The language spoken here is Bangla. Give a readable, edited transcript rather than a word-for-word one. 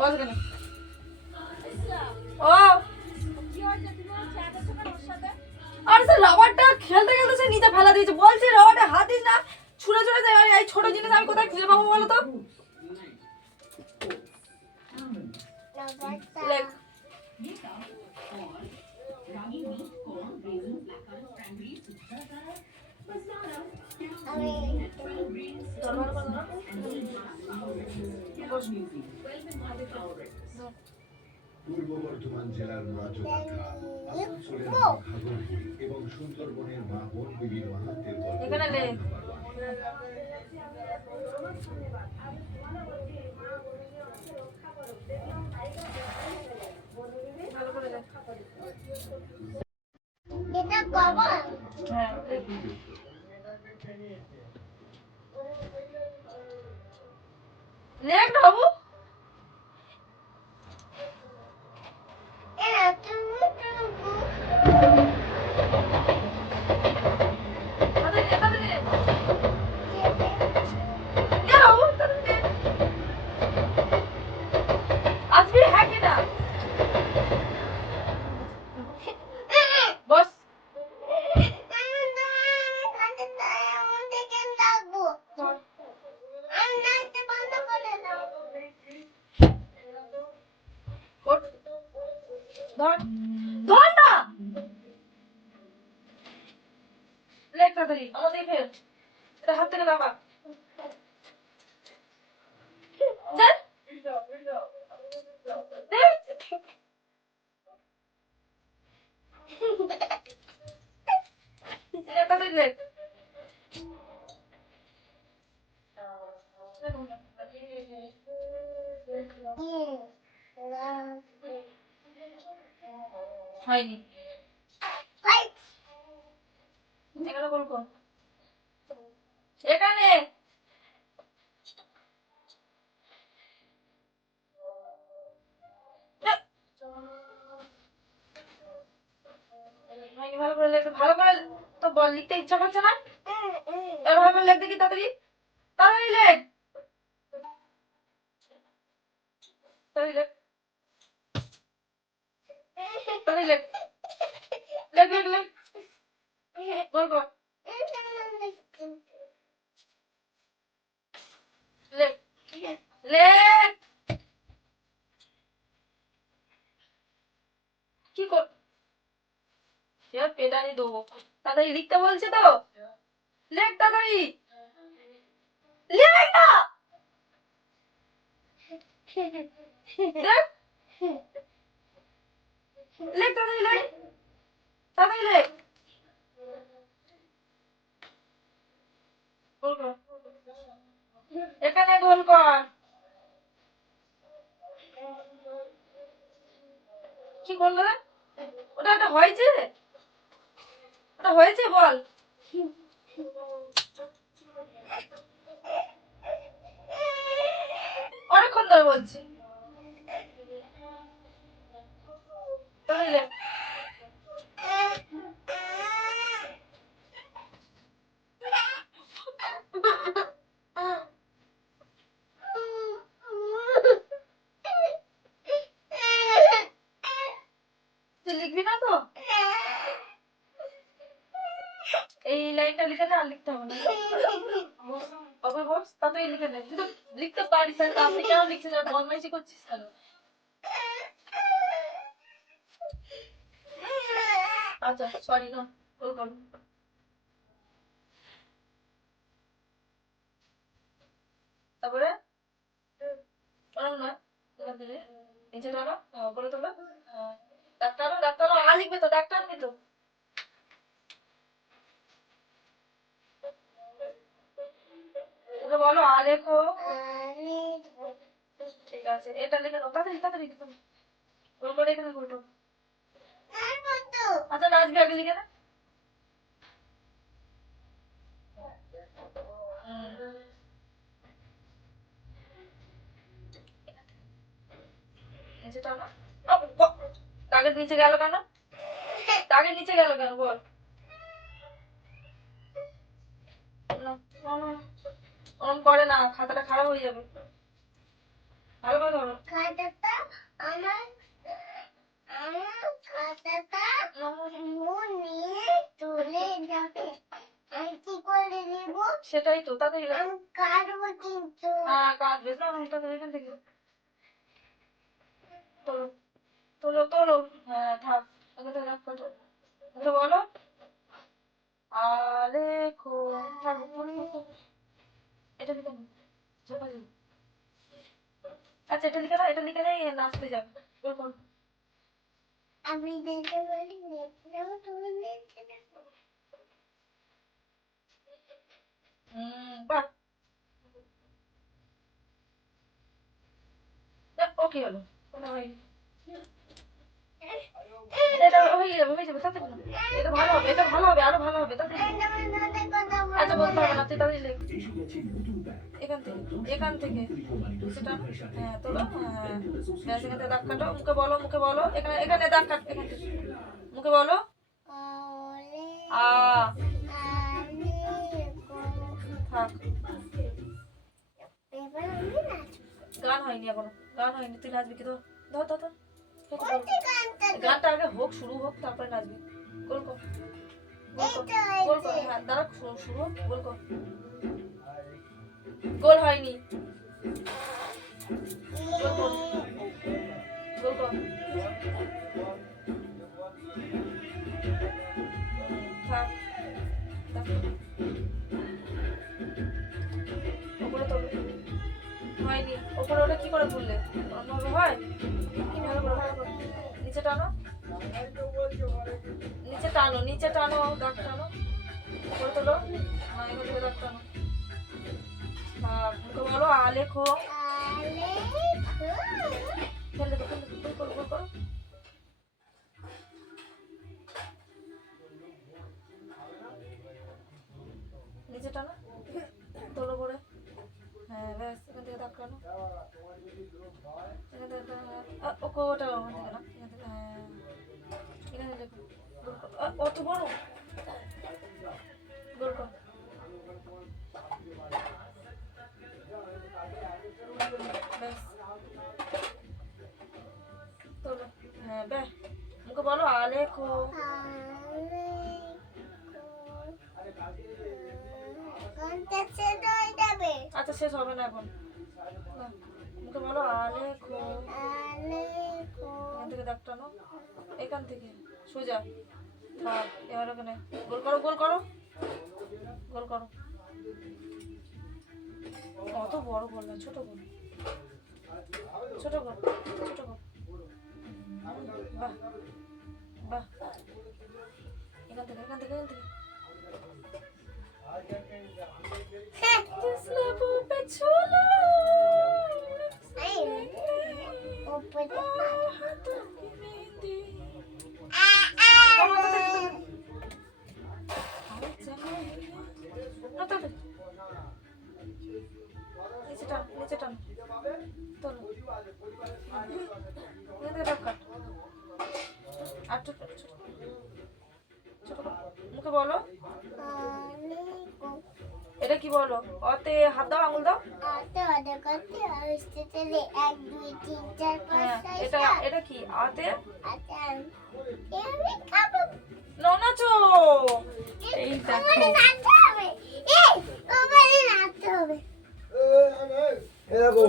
বস কেন ও আর স্যার রাবারটা খেলতে খেলতে সে নিচে ফেলা দিয়েছে বলছে রাবারটা হাত দিস না ছুঁড়ে ছুঁড়ে যায় এই ছোট জিনিস আমি কোথায় খুঁজে পাবো বলো তো লেখ পূর্ব বর্ধমান জেলার রাজবান্ধা, আসানসোলের খাগড়াছড়ি এবং সুন্দরবনের মা বন দেবীর মাহাত্ম্যের গল্প এখানে লেখ ভালো করে লেখ এটা কভার হ্যাঁ লেখ না বাবু এটা তুমি আসবি হ্যাঁ কিনা বস ওঠ। ধর ধর না লেখ তাড়াতাড়ি আমাদের ফের এটা হাত থেকে লাফা চল লেখ তাড়াতাড়ি লেখ হয়নি এখানে বলবো এখানে ভালো করে লেখ ভালো করে তো বল লিখতে ইচ্ছা করছে না এবার ভালো করে লেখ দেখি তাড়াতাড়ি তাড়াতাড়ি লেখ তাড়াতাড়ি লেখ তাড়াতাড়ি লেখ লেখ লেখ লেখ বল বল লেখ লেখ কি কর এবার পেটানি দেবো তাড়াতাড়ি লিখতে বলছে তো লেখ তাড়াতাড়ি লেখ না লেখ লেখ তাড়াতাড়ি লেখ তাড়াতাড়ি লেখ গোল কর এখানে গোল কর কি করলো রে ওটা একটা হয়েছে ওটা হয়েছে বল অনেকক্ষণ ধরে বলছি তাহলে লেখ তুই লিখবি না তো এই লাইনটা লিখে নে আর লিখতে হবে না ওকে বস তাড়াতাড়ি লিখে নে তুই তো লিখতে পারিস না আপনি কেন লিখছিস আর বদমাইশি করছিস কেন আচ্ছা সরি না ভুল করো তারপরে ওরম না নিচে ধরো বলে তোলো ডাক্তারও ডাক্তারও আ লিখবে তো ডাক্তার নি তো ওকে বলো আ লেখো ঠিক আছে এটা লিখে দাও তাড়াতাড়ি তাড়াতাড়ি লিখো গোল করে এখানে গোল করো আচ্ছা নাচবে আগে লিখে না নিচে টানো দাগের নিচে গেল কেন দাগের নিচে গেল কেন বল ওরম করে না খাতাটা খারাপ হয়ে যাবে ভালো করে ধরো সেটাই তো তাদের কাটবো কিন্তু হ্যাঁ কাটবে না তাদের এখান থেকে তোলো তোলো তোলো হ্যাঁ থাক এখান থেকে রাখ কাটো এটা বলো আলেখো থাক, বলো, বলো। এটা লিখে নি চাপা দিন। আচ্ছা এটা লিখে নেই নাচতে যাবে বল বল। আমি দেখে বলি দেখলেও তুমি দেখে দেখো বাহ ও কি হলো কোনো হয়নি এটা হয়ে যাবে তাতে এটা ভালো হবে আরো ভালো হবে তাতে আচ্ছা বলতে হবে না তুই তাড়াতাড়ি লেখ এখান থেকে সেটা হ্যাঁ তোলো হ্যাঁ ব্যাস এখান থেকে দাগ কাটো মুখে বলো এখানে দাগ কাট এখান থেকে মুখে বলো ওলে আ আলেখো থাক এবার আমি নাচবো গান হয়নি এখনো গান হয়নি তুই নাচবি কি তো ধর ধর ধর কোনটি গানটা গানটা আগে শুরু হোক তারপরে নাচবি গোল কর গোল কর হ্যাঁ দাঁড়া শুরু হোক গোল কর গোল হয়নি গোল কর গোল কর থাক থাক। ওপরে তোলো হয়নি ওপরে ওটা কি করে তুললে অন্যভাবে হয় ভালো করে ভালো করে নিচে টানো নিচে টানো দাগ টানো উপরে তোলো হ্যাঁ এখান থেকে দাগ টানো হ্যাঁ মুখে বলো আলেখো আলেখো ফেলে দো গোল করো গোল করো নিচে টানো তোলো করে হ্যাঁ ব্যাস এখান থেকে দাগ টানো এখান থেকে ওটা ওখান থেকে না এখান থেকে হ্যাঁ এখানে লেখো গোল করো অত বড় গোল করো ব্যাস তোলো হ্যাঁ ব্যাস মুখে বলো আলেখো গানটা শেষ হয়ে যাবে আচ্ছা শেষ হবে না এখন না, মুখে বলো আলেখো আলেখো এখান থেকে দাগ টানো এখান থেকে সোজা থাক এবার ওখানে গোল করো গোল করো গোল করো অত বড় গোল না ছোট গোল ছোট গোল ছোট গোল বাহ বাহ এখান থেকে এখান থেকে এখান থেকে Deslavo pechulo. উপরে নিচে টান তোলো আর ছোট মুখে বলো আলেখো এটা কি বলো অতে হাত দাও আঙুল দাও আতে অর্ডার করতে আসতে চলে 1 2 3 4 হ্যাঁ 5 6 এটা এটা কি আতে আতে আমি খাবো নো নাচো এই দেখো নাচতে হবে এই ওপরে নাচতে হবে এ দেখো